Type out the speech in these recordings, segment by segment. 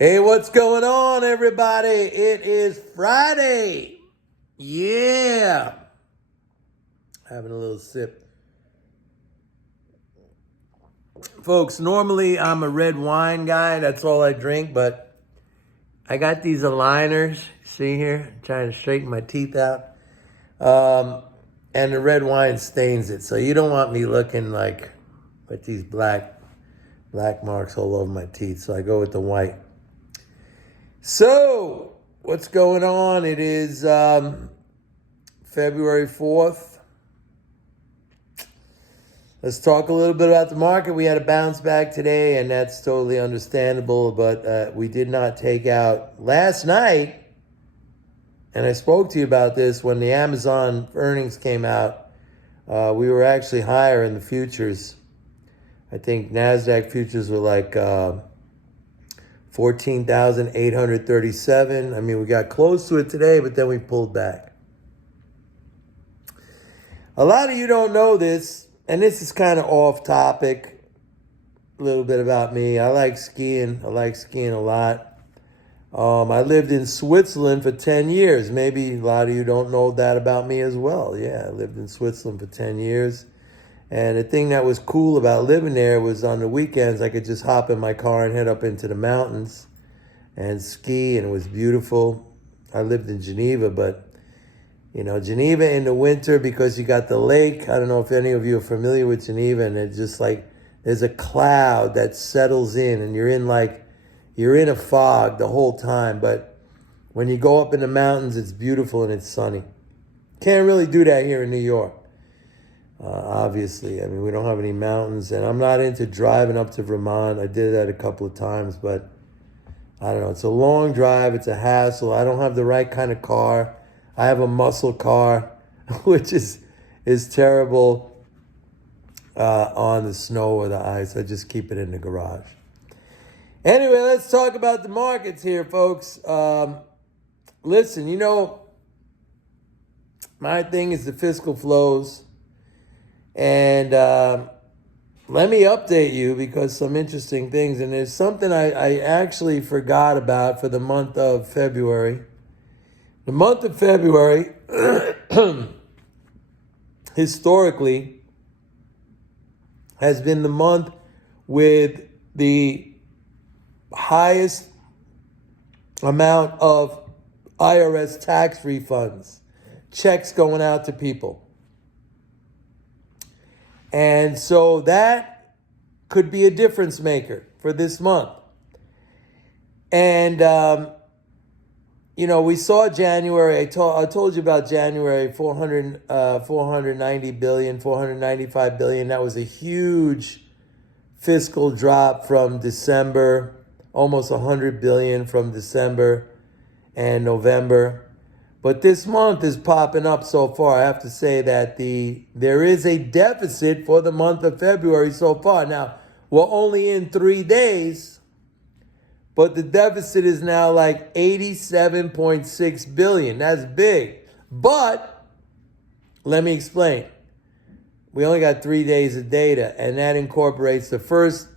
Hey, what's going on, everybody? It is Friday. Yeah. Having a little sip. Folks, normally I'm a red wine guy. That's all I drink, but I got these aligners. See here? I'm trying to straighten my teeth out. And the red wine stains it. So you don't want me looking like with these black marks all over my teeth. So I go with the white. So, what's going on? It is February 4th. Let's talk a little bit about the market. We had a bounce back today, and that's totally understandable, but we did not take out last night, and I spoke to you about this when the Amazon earnings came out. We were actually higher in the futures. I think NASDAQ futures were like 14,837. I mean, we got close to it today, but then we pulled back. A lot of you don't know this, and this is kind of off topic. A little bit about me. I like skiing. I like skiing a lot. I lived in Switzerland for 10 years. Maybe a lot of you don't know that about me as well. Yeah, I lived in Switzerland for 10 years. And the thing that was cool about living there was on the weekends, I could just hop in my car and head up into the mountains and ski, and it was beautiful. I lived in Geneva, but, you know, Geneva in the winter, because you got the lake. I don't know if any of you are familiar with Geneva, and it's just like there's a cloud that settles in, and you're in a fog the whole time. But when you go up in the mountains, it's beautiful and it's sunny. Can't really do that here in New York. Obviously, I mean, we don't have any mountains, and I'm not into driving up to Vermont. I did that a couple of times, but I don't know. It's a long drive. It's a hassle. I don't have the right kind of car. I have a muscle car, which is terrible on the snow or the ice. I just keep it in the garage. Anyway, let's talk about the markets here, folks. Listen, you know, my thing is the fiscal flows. And let me update you, because some interesting things. And there's something I actually forgot about for the month of February. The month of February, historically, has been the month with the highest amount of IRS tax refunds, checks going out to people. And so that could be a difference maker for this month. And, you know, we saw January. I told you about January, 490 billion, 495 billion. That was a huge fiscal drop from December, almost 100 billion from December and November. But this month is popping up so far. I have to say that there is a deficit for the month of February so far. Now, we're only in 3 days, but the deficit is now like 87.6 billion. That's big. But let me explain. We only got 3 days of data, and that incorporates the first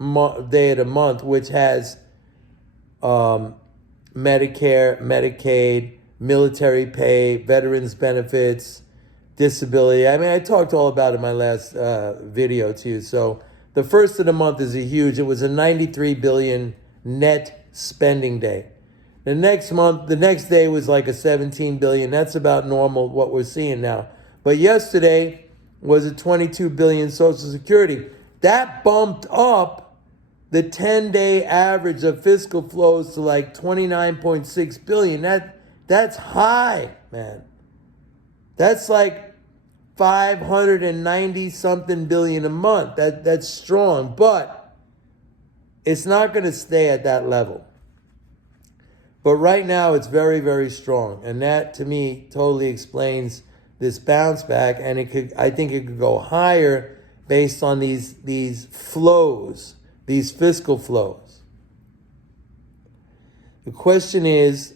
day of the month, which has Medicare, Medicaid, military pay, veterans benefits, disability. I mean, I talked all about it in my last video to you. So the first of the month is it was a 93 billion net spending day. The next day was like a 17 billion. That's about normal, what we're seeing now. But yesterday was a 22 billion Social Security. That bumped up the 10-day average of fiscal flows to like 29.6 billion. That's high, man. That's like 590 something billion a month. That's strong, but it's not going to stay at that level. But right now it's very, very strong, and that to me totally explains this bounce back. And I think it could go higher based on these flows, these fiscal flows. The question is,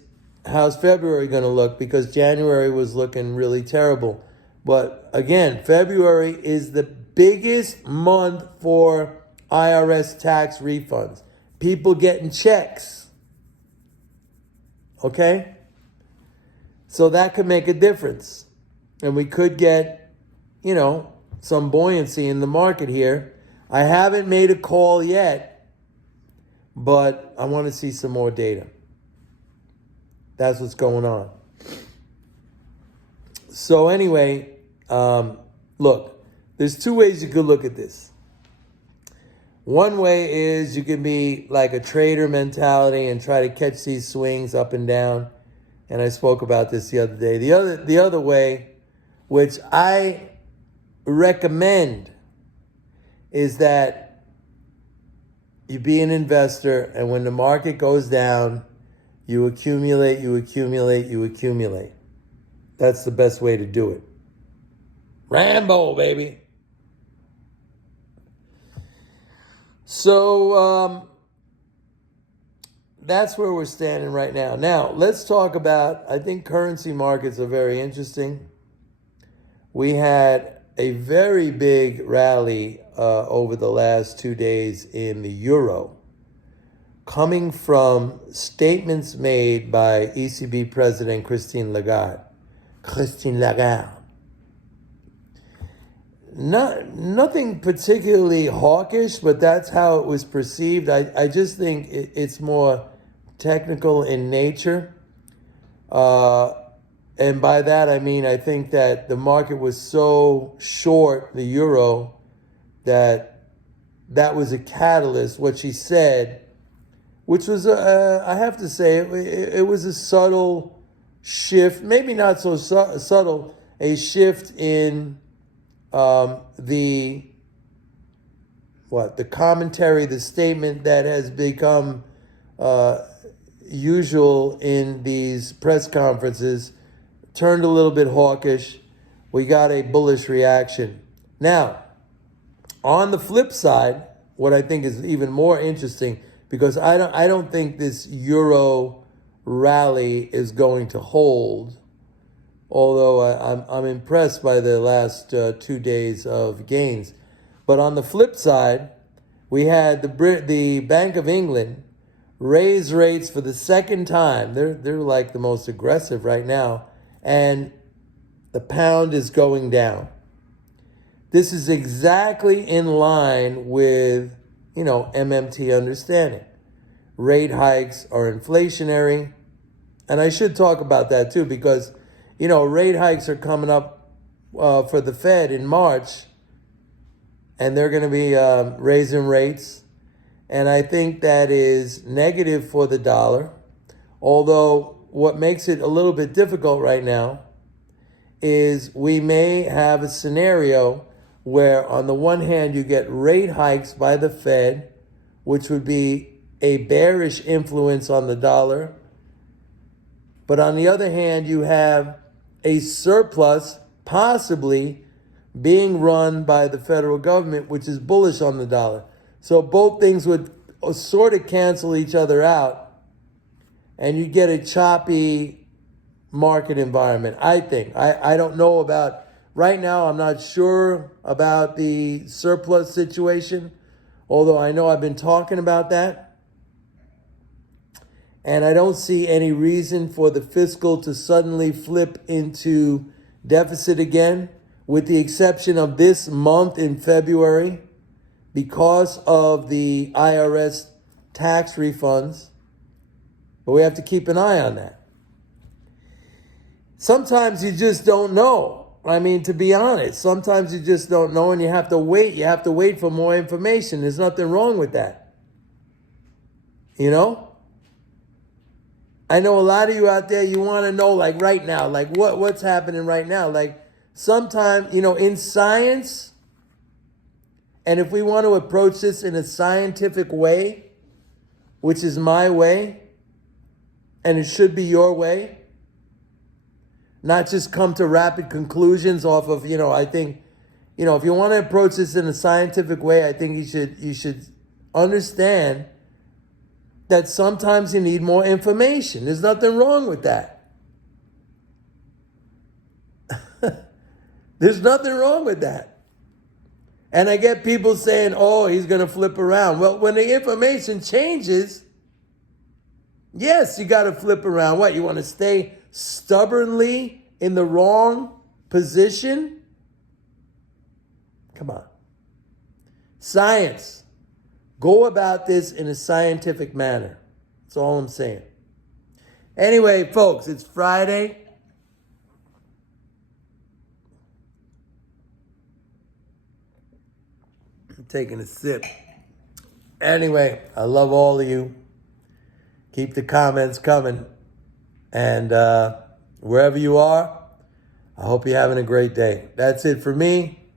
how's February going to look? Because January was looking really terrible. But again, February is the biggest month for IRS tax refunds. People getting checks. Okay? So that could make a difference. And we could get, some buoyancy in the market here. I haven't made a call yet, but I want to see some more data. That's what's going on. So anyway, look, there's two ways you could look at this. One way is you can be like a trader mentality and try to catch these swings up and down. And I spoke about this the other day. The other way, which I recommend, is that you be an investor, and when the market goes down, you accumulate. That's the best way to do it. Rambo, baby. So that's where we're standing right now. Now, let's talk about, I think currency markets are very interesting. We had a very big rally over the last 2 days in the euro, coming from statements made by ECB President Christine Lagarde. Nothing particularly hawkish, but that's how it was perceived. I just think it's more technical in nature. And by that, I mean, I think that the market was so short the euro that was a catalyst, what she said, which was, I have to say, it was a subtle shift, maybe not so subtle, a shift in the commentary, the statement that has become usual in these press conferences, turned a little bit hawkish. We got a bullish reaction. Now, on the flip side, what I think is even more interesting, because I don't think this euro rally is going to hold, although I'm impressed by the last 2 days of gains. But on the flip side, we had the Bank of England raise rates for the second time. They're like the most aggressive right now, and the pound is going down. This is exactly in line with, MMT understanding. Rate hikes are inflationary, and I should talk about that too, because rate hikes are coming up for the Fed in March, and they're going to be raising rates. And I think that is negative for the dollar. Although what makes it a little bit difficult right now is we may have a scenario where on the one hand you get rate hikes by the Fed, which would be a bearish influence on the dollar. But on the other hand, you have a surplus possibly being run by the federal government, which is bullish on the dollar. So both things would sort of cancel each other out, and you get a choppy market environment, I think. I don't know about, right now I'm not sure about the surplus situation, although I know I've been talking about that. And I don't see any reason for the fiscal to suddenly flip into deficit again, with the exception of this month in February, because of the IRS tax refunds. But we have to keep an eye on that. Sometimes you just don't know. I mean, to be honest, sometimes you just don't know, and you have to wait. You have to wait for more information. There's nothing wrong with that. I know a lot of you out there, you want to know, like right now, like what's happening right now. Like sometimes, in science, and if we want to approach this in a scientific way, which is my way, and it should be your way, not just come to rapid conclusions off of, I think, if you want to approach this in a scientific way, I think you should understand that sometimes you need more information. There's nothing wrong with that. There's nothing wrong with that. And I get people saying, oh, he's going to flip around. Well, when the information changes, Yes, you got to flip around. What, you want to stay stubbornly in the wrong position? Come on. Science. Go about this in a scientific manner. That's all I'm saying. Anyway, folks, it's Friday. I'm taking a sip. Anyway, I love all of you. Keep the comments coming. And wherever you are, I hope you're having a great day. That's it for me.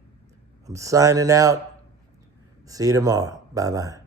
I'm signing out. See you tomorrow. Bye-bye.